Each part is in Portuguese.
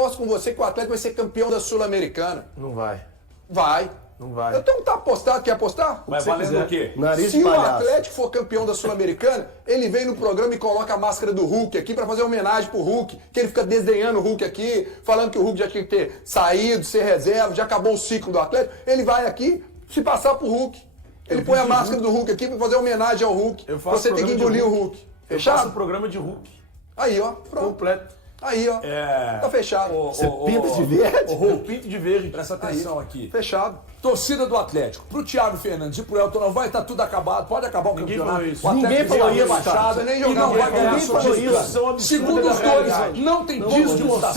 aposto com você que o Atlético vai ser campeão da Sul-Americana. Não vai. Vai. Não vai. Então tá apostado, quer apostar? Vai valendo o quê? Nariz Se de o palhaço. Atlético for campeão da Sul-Americana, ele vem no programa e coloca a máscara do Hulk aqui pra fazer homenagem pro Hulk, que ele fica desdenhando o Hulk aqui, falando que o Hulk já tinha que ter saído, ser reserva, já acabou o ciclo do Atlético. Ele vai aqui se passar pro Hulk. Ele põe a máscara do Hulk aqui pra fazer homenagem ao Hulk. Eu faço Você tem que programa de engolir o Hulk. Eu faço Fechado? o programa de Hulk. Aí, ó. Pronto. Completo. Aí, ó. Tá fechado. Você pinta de verde? O Hulk, pinto de verde. Presta atenção aqui. Fechado. Torcida do Atlético, pro Thiago Fernandes e pro Elton, não vai estar tudo acabado, pode acabar o Ninguém campeonato. falou isso. O Atlético Ninguém falou vai isso, rebaixado Thiago. Nem e não jogar. vai ganhar Ninguém sua falou disputa. isso. Segundo os dois, não tem disputa.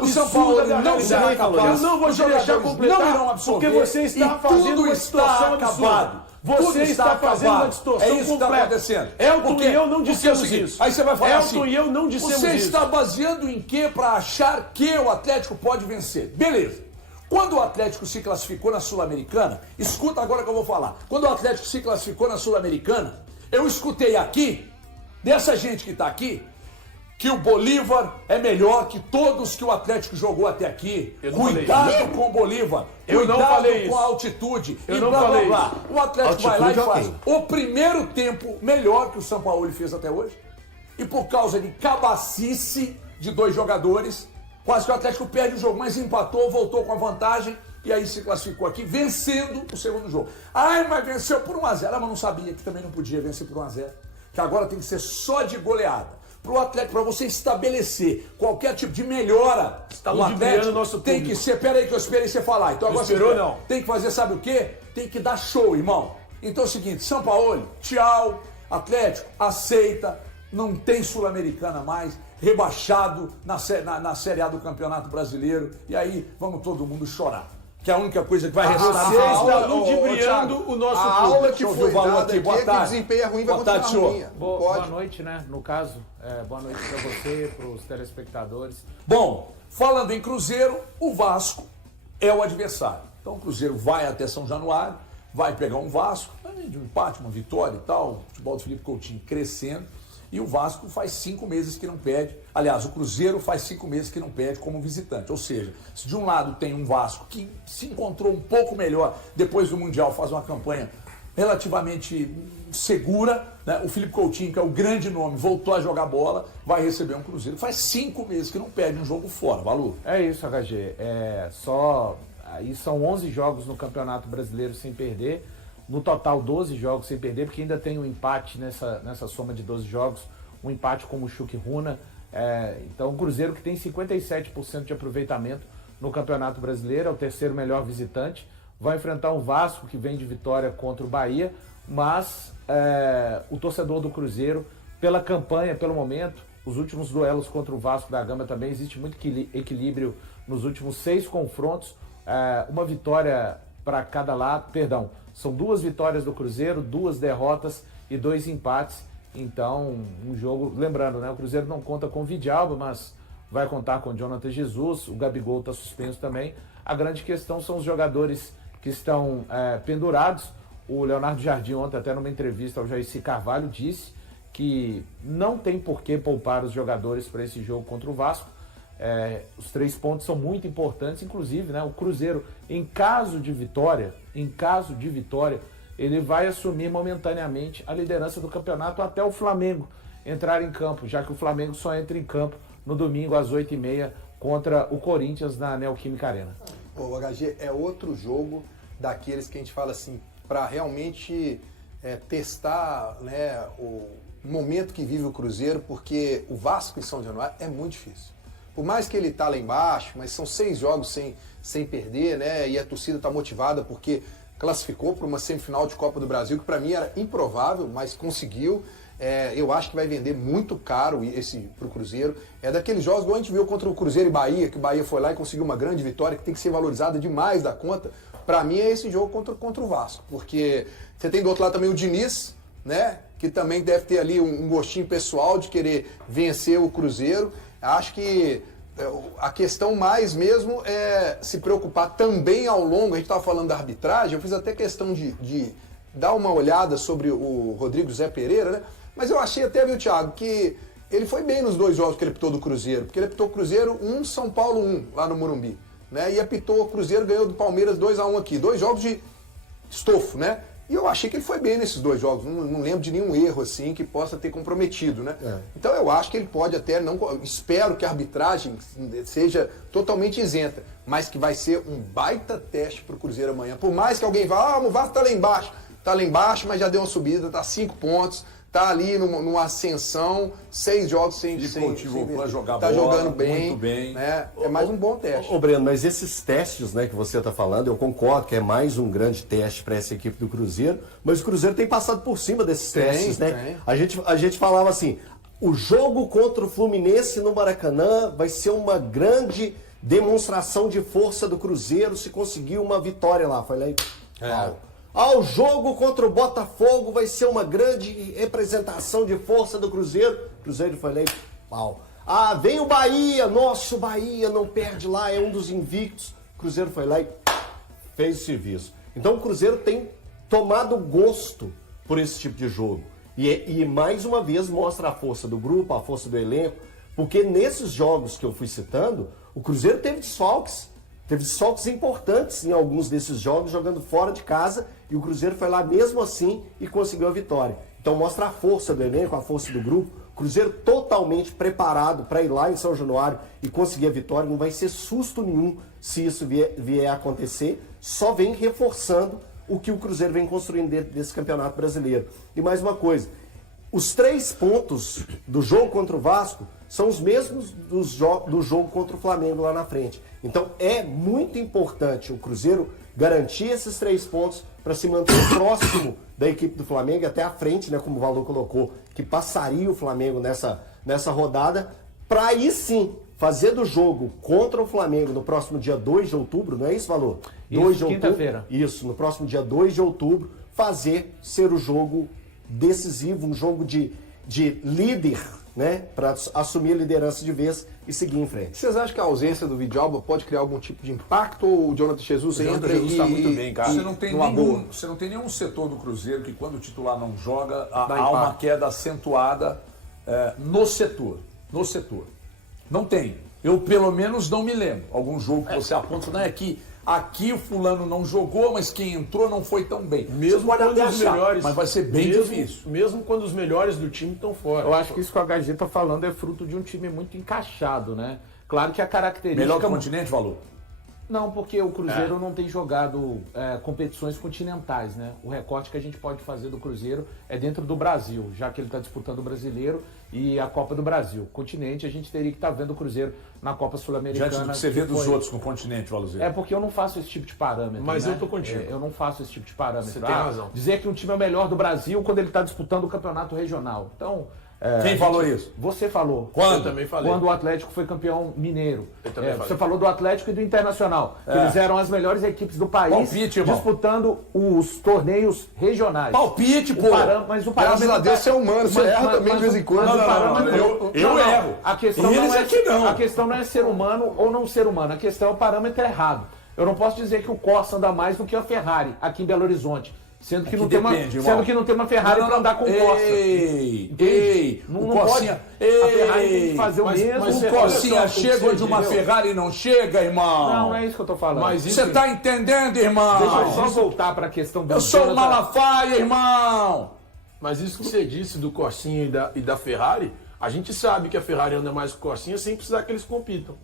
O São Paulo não será Ninguém falou capaz. isso. Eu não vou Os te deixar jogadores completar, não irão absorver, porque você está e fazendo tudo uma está distorção acabado. absurda. Você Tudo está fazendo uma distorção É isso que está completa. acontecendo. Elton Porque- e eu não porque dissemos é o seguinte, isso. Aí você vai falar Elton assim, e eu não dissemos você isso. está baseando em quê para achar que o Atlético pode vencer? Beleza. Quando o Atlético se classificou na Sul-Americana, escuta agora que eu vou falar. Quando o Atlético se classificou na Sul-Americana, eu escutei aqui, dessa gente que está aqui, que o Bolívar é melhor que todos que o Atlético jogou até aqui. Eu não falei Cuidado com o Bolívar. Eu não Cuidado falei com isso. a altitude. Eu e não blá, blá, falei blá. isso. O Atlético vai lá e Altitude, faz ok. o primeiro tempo melhor que o São Paulo fez até hoje. E por causa de cabacice de dois jogadores, quase que o Atlético perde o jogo, mas empatou, voltou com a vantagem e aí se classificou aqui, vencendo o segundo jogo. Ai, mas venceu por 1-0. Mas não sabia que também não podia vencer por 1-0. Que agora tem que ser só de goleada. Para o Atlético, para você estabelecer qualquer tipo de melhora Está no ludibriando Atlético, o nosso tem público. que ser... Peraí que eu esperei você falar. Então agora esperou, você não? tem que fazer, sabe o quê? Tem que dar show, irmão. Então é o seguinte, São Paulo, tchau. Atlético, aceita. Não tem Sul-Americana mais. Rebaixado na Série A do Campeonato Brasileiro. E aí vamos todo mundo chorar. Que é a única coisa que vai restar. Você está aula, ludibriando Thiago, o nosso a público. aula que Deixa eu foi ver o valor dada aqui. aqui Boa é que o tarde. desempenho é ruim, vai Boa tarde, continuar senhor. ruim. Não Boa pode. noite, né? No caso, boa noite para você, para os telespectadores. Bom, falando em Cruzeiro, o Vasco é o adversário. Então o Cruzeiro vai até São Januário, vai pegar um Vasco, de um empate, uma vitória e tal, o futebol do Felipe Coutinho crescendo, e o Vasco faz 5 meses que não perde. Aliás, o Cruzeiro faz 5 meses que não perde como visitante. Ou seja, se de um lado tem um Vasco que se encontrou um pouco melhor depois do Mundial, faz uma campanha relativamente segura, né? O Felipe Coutinho, que é o grande nome, voltou a jogar bola, vai receber um Cruzeiro. Faz 5 meses que não perde um jogo fora, Valu. É isso, HG. Aí são 11 jogos no Campeonato Brasileiro sem perder. No total, 12 jogos sem perder, porque ainda tem um empate nessa soma de 12 jogos, um empate com o Chuck Runa. Então, o Cruzeiro, que tem 57% de aproveitamento no Campeonato Brasileiro, é o terceiro melhor visitante, vai enfrentar um Vasco, que vem de vitória contra o Bahia, mas o torcedor do Cruzeiro, pela campanha, pelo momento, os últimos duelos contra o Vasco da Gama também, existe muito equilíbrio nos últimos 6 confrontos, uma vitória para cada lado, perdão, são 2 vitórias do Cruzeiro, 2 derrotas e 2 empates. Então, um jogo, lembrando, né, o Cruzeiro não conta com o Vidalba, mas vai contar com o Jonathan Jesus, o Gabigol está suspenso também. A grande questão são os jogadores que estão pendurados. O Leonardo Jardim ontem, até numa entrevista ao Jaircy Carvalho, disse que não tem por que poupar os jogadores para esse jogo contra o Vasco. Os 3 pontos são muito importantes, inclusive, né, o Cruzeiro, em caso de vitória, ele vai assumir momentaneamente a liderança do campeonato até o Flamengo entrar em campo, já que o Flamengo só entra em campo no domingo às 8h30 contra o Corinthians na Neoquímica Arena. O HG é outro jogo daqueles que a gente fala assim, para realmente testar, né, o momento que vive o Cruzeiro, porque o Vasco em São Januário é muito difícil. Por mais que ele está lá embaixo, mas são 6 jogos sem perder, né? E a torcida está motivada porque classificou para uma semifinal de Copa do Brasil, que para mim era improvável, mas conseguiu. Eu acho que vai vender muito caro para o Cruzeiro. É daqueles jogos que a gente viu contra o Cruzeiro e Bahia, que o Bahia foi lá e conseguiu uma grande vitória, que tem que ser valorizada demais da conta. Para mim é esse jogo contra o Vasco, porque você tem do outro lado também o Diniz, né? Que também deve ter ali um gostinho pessoal de querer vencer o Cruzeiro. Acho que a questão mais mesmo é se preocupar também ao longo. A gente estava falando da arbitragem, eu fiz até questão de dar uma olhada sobre o Rodrigo Zé Pereira, né? Mas eu achei até, viu, Thiago, que ele foi bem nos 2 jogos que ele apitou do Cruzeiro, porque ele apitou o Cruzeiro 1, São Paulo 1, lá no Morumbi, né? E apitou o Cruzeiro, ganhou do Palmeiras 2-1 aqui. 2 jogos de estofo, né? E eu achei que ele foi bem nesses 2 jogos. Não lembro de nenhum erro assim que possa ter comprometido, né? Então eu acho que ele pode até não. Espero que a arbitragem seja totalmente isenta, mas que vai ser um baita teste pro Cruzeiro amanhã. Por mais que alguém vá, o Vasco tá lá embaixo. Tá lá embaixo, mas já deu uma subida, tá 5 pontos. Tá ali numa ascensão, 6 jogos sem voltou a jogar tá bola, jogando bem, muito bem. né? É mais um bom teste. Ô Breno, mas esses testes, né, que você está falando, eu concordo que é mais um grande teste para essa equipe do Cruzeiro, mas o Cruzeiro tem passado por cima desses testes, né? A gente falava assim, o jogo contra o Fluminense no Maracanã vai ser uma grande demonstração de força do Cruzeiro se conseguir uma vitória lá. Foi lá e... o jogo contra o Botafogo vai ser uma grande representação de força do Cruzeiro. Cruzeiro foi lá e pau. Vem o Bahia, nosso Bahia não perde lá, é um dos invictos. Cruzeiro foi lá e fez o serviço. Então o Cruzeiro tem tomado gosto por esse tipo de jogo. E mais uma vez mostra a força do grupo, a força do elenco, porque nesses jogos que eu fui citando, o Cruzeiro teve desfalques. Teve desfalques importantes em alguns desses jogos, jogando fora de casa, e o Cruzeiro foi lá mesmo assim e conseguiu a vitória. Então mostra a força do elenco, a força do grupo. O Cruzeiro totalmente preparado para ir lá em São Januário e conseguir a vitória. Não vai ser susto nenhum se isso vier a acontecer. Só vem reforçando o que o Cruzeiro vem construindo dentro desse Campeonato Brasileiro. E mais uma coisa, os 3 pontos do jogo contra o Vasco são os mesmos do jogo contra o Flamengo lá na frente. Então é muito importante o Cruzeiro garantir esses 3 pontos para se manter próximo da equipe do Flamengo, até à frente, né, como o Valor colocou, que passaria o Flamengo nessa rodada, para aí sim fazer do jogo contra o Flamengo no próximo dia 2 de outubro, não é isso, Valor? Isso, 2 de quinta-feira. Isso, no próximo dia 2 de outubro, ser o jogo decisivo, um jogo de líder, né, para assumir a liderança de vez e seguir em frente. Vocês acham que a ausência do Vidalba pode criar algum tipo de impacto ou o Jonathan Jesus entra Jesus e tá muito bem, cara. Você não tem nenhum setor do Cruzeiro que quando o titular não joga, há uma queda acentuada no setor. No setor. Não tem. Eu pelo menos não me lembro. Algum jogo que você aponta, não é que aqui o fulano não jogou, mas quem entrou não foi tão bem. Mesmo quando os melhores, mas vai ser bem difícil. Mesmo quando os melhores do time estão fora. Eu acho que isso que o HG está falando é fruto de um time muito encaixado, né? Claro que a característica... Melhor que o continente, Valor? Não, porque o Cruzeiro não tem jogado competições continentais, né? O recorte que a gente pode fazer do Cruzeiro é dentro do Brasil, já que ele está disputando o Brasileiro e a Copa do Brasil. Continente, a gente teria que estar vendo o Cruzeiro na Copa Sul-Americana. Diante do que você vê dos outros com o continente, Valor. É porque eu não faço esse tipo de parâmetro. Mas né? eu tô contigo. Eu não faço esse tipo de parâmetro. Você tem razão. Dizer que um time é o melhor do Brasil quando ele está disputando o campeonato regional. Então... Quem falou isso? Você falou. Quando? Eu também falei. Quando o Atlético foi campeão mineiro. Eu também falei. Você falou do Atlético e do Internacional. Que eles eram as melhores equipes do país Palpite, irmão. disputando os torneios regionais. Palpite, pô! Mas o parâmetro... Graças a Deus você é humano, você erra também de vez em quando. Eu erro. A questão, Eles não é, é que não. a questão não é ser humano ou não ser humano. A questão é o parâmetro errado. Eu não posso dizer que o Corsa anda mais do que a Ferrari aqui em Belo Horizonte. Sendo que, sendo que não tem uma Ferrari para andar com o Corsa. Ei, não o Corsinha, pode. A Ferrari tem que fazer o mesmo. o Corsinha chega onde uma Ferrari não chega, irmão. Não é isso que eu tô falando. Mas Você tá entendendo, irmão? Deixa eu só voltar para a questão do... Eu sou o Malafaia, irmão. Mas isso que você disse do Corsinha e da Ferrari, a gente sabe que a Ferrari anda mais que o Corsinha sem precisar que eles compitam.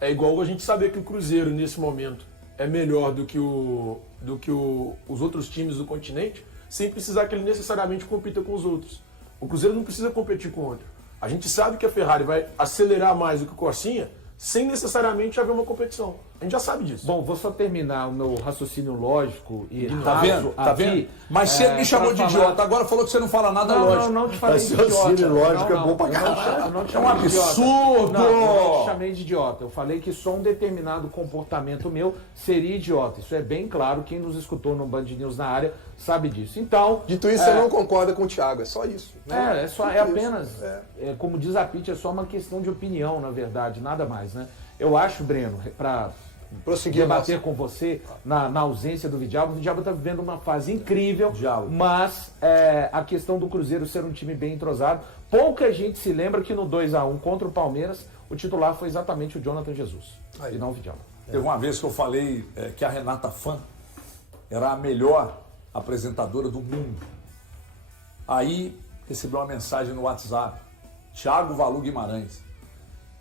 É igual a gente saber que o Cruzeiro, nesse momento, é melhor do que os outros times do continente, sem precisar que ele necessariamente compita com os outros. O Cruzeiro não precisa competir com o outro. A gente sabe que a Ferrari vai acelerar mais do que o Corsinha, sem necessariamente haver uma competição. A gente já sabe disso. Bom, vou só terminar o meu raciocínio lógico e Tá vendo? Tá vendo? Mas você me chamou de idiota, agora falou que você não fala nada lógico. Não te falei de Raciocínio idiota. lógico é bom pra caralho. Eu não te É um chamei de idiota. absurdo! Não, eu não te chamei de idiota. Eu falei que só um determinado comportamento meu seria idiota. Isso é bem claro. Quem nos escutou no Band News na área sabe disso. Então... Dito isso, você não concorda com o Thiago, é só isso. Né? É apenas, como diz a Pitty, é só uma questão de opinião, na verdade, nada mais, né? Eu acho, Breno, para debater com você na ausência do Vidal. O Vidal está vivendo uma fase incrível, mas a questão do Cruzeiro ser um time bem entrosado, pouca gente se lembra que no 2-1 contra o Palmeiras, o titular foi exatamente o Jonathan Jesus, e não o Vidal. Teve uma vez que eu falei que a Renata Fã era a melhor apresentadora do mundo. Aí recebi uma mensagem no WhatsApp, Thiago Valu Guimarães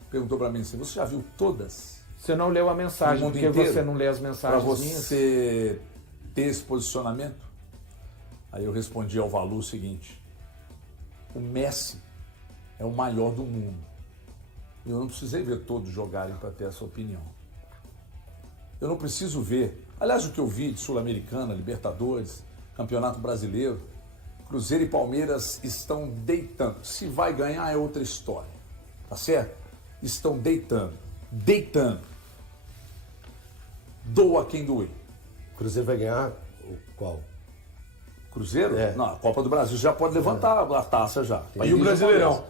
perguntou para mim assim, você já viu todas? Você não leu a mensagem, porque você não lê as mensagens para você ter esse posicionamento? Aí eu respondi ao Valu o seguinte, o Messi é o maior do mundo. Eu não precisei ver todos jogarem para ter essa opinião. Eu não preciso ver. Aliás, o que eu vi de Sul-Americana, Libertadores, Campeonato Brasileiro, Cruzeiro e Palmeiras estão deitando. Se vai ganhar é outra história. Tá certo? Estão deitando. Deitando. Doa quem doer. O Cruzeiro vai ganhar qual? Cruzeiro? Não, a Copa do Brasil já pode levantar a taça já. E o Brasileirão?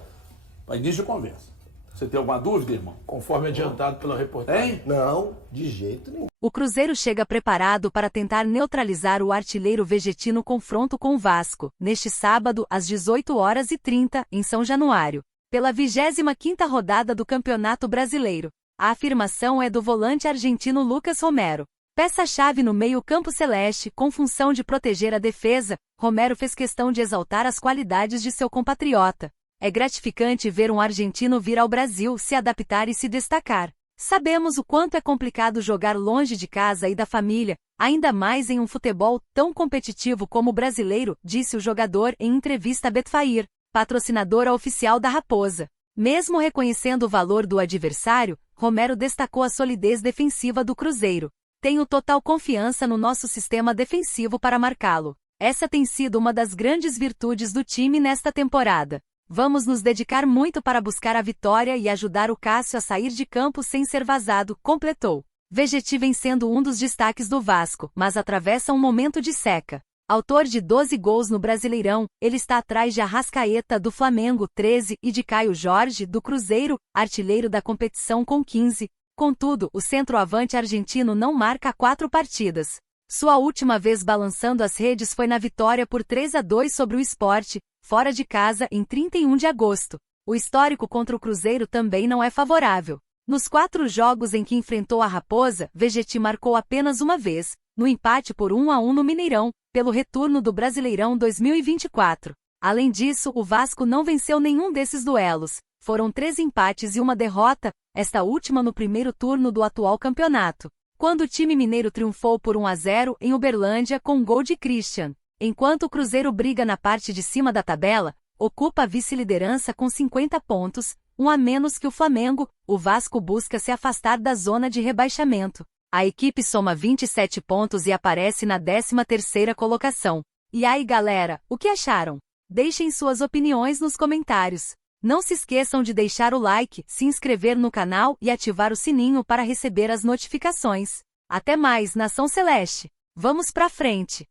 Para início de conversa. Você tem alguma dúvida, irmão? Conforme adiantado pela reportagem. Hein? Não, de jeito nenhum. O Cruzeiro chega preparado para tentar neutralizar o artilheiro vegetino no confronto com o Vasco, neste sábado, às 18h30, em São Januário, pela 25ª rodada do Campeonato Brasileiro. A afirmação é do volante argentino Lucas Romero. Peça-chave no meio-campo celeste, com função de proteger a defesa, Romero fez questão de exaltar as qualidades de seu compatriota. É gratificante ver um argentino vir ao Brasil, se adaptar e se destacar. Sabemos o quanto é complicado jogar longe de casa e da família, ainda mais em um futebol tão competitivo como o brasileiro, disse o jogador em entrevista a Betfair, patrocinadora oficial da Raposa. Mesmo reconhecendo o valor do adversário, Romero destacou a solidez defensiva do Cruzeiro. Tenho total confiança no nosso sistema defensivo para marcá-lo. Essa tem sido uma das grandes virtudes do time nesta temporada. Vamos nos dedicar muito para buscar a vitória e ajudar o Cássio a sair de campo sem ser vazado, completou. Vegetti vem sendo um dos destaques do Vasco, mas atravessa um momento de seca. Autor de 12 gols no Brasileirão, ele está atrás de Arrascaeta do Flamengo, 13, e de Caio Jorge, do Cruzeiro, artilheiro da competição com 15. Contudo, o centroavante argentino não marca há 4 partidas. Sua última vez balançando as redes foi na vitória por 3-2 sobre o Sport, fora de casa, em 31 de agosto. O histórico contra o Cruzeiro também não é favorável. Nos 4 jogos em que enfrentou a Raposa, Vegetti marcou apenas uma vez, no empate por 1-1 no Mineirão, pelo retorno do Brasileirão 2024. Além disso, o Vasco não venceu nenhum desses duelos. Foram 3 empates e uma derrota, esta última no primeiro turno do atual campeonato, quando o time mineiro triunfou por 1-0 em Uberlândia com um gol de Christian. Enquanto o Cruzeiro briga na parte de cima da tabela, ocupa a vice-liderança com 50 pontos, um a menos que o Flamengo, o Vasco busca se afastar da zona de rebaixamento. A equipe soma 27 pontos e aparece na 13ª colocação. E aí galera, o que acharam? Deixem suas opiniões nos comentários. Não se esqueçam de deixar o like, se inscrever no canal e ativar o sininho para receber as notificações. Até mais, Nação Celeste! Vamos pra frente!